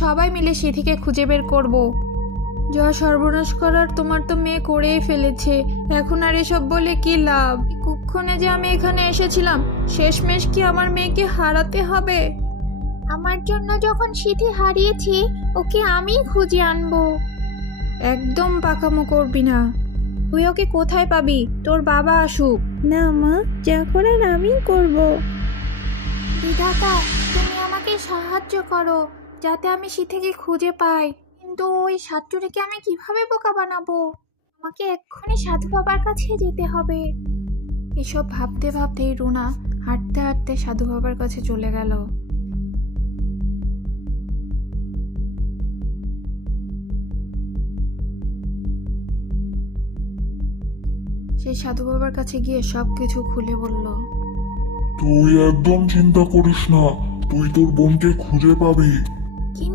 সবাই মিলে সিথিকে খুঁজে বের করব। যা সর্বনাশ করার তোমার তো মেয়ে করেই ফেলেছে, এখন আর এসব বলে কি লাভ? কুক্ষণে যে আমি এখানে এসেছিলাম, শেষমেশ কি আমার মেয়েকে হারাতে হবে? আমার জন্য যখন সিথি হারিয়েছি, ওকে আমি খুঁজে আনবো। একদম পাকামো করবি না। তুই ওকে কোথায় পাবি? তোর বাবা আসুক। না মা, যা করার আমিই করব। বিধাতা, তুমি আমাকে সাহায্য করো যাতে আমি সিথিকে খুঁজে পাই। কিন্তু ওই সাতচুরিকে আমি কিভাবে বোকা বানাবো? আমাকে এক্ষুনি সাধু বাবার কাছে যেতে হবে। এসব ভাবতে ভাবতেই রুনা হাঁটতে হাঁটতে সাধু বাবার কাছে চলে গেল। সে সাধু বাবার কাছে গিয়ে সবকিছু খুলে বলল। তুই একদম চিন্তা করিস না, তুই তোর বোনকে খুঁজে পাবি। কিন্তু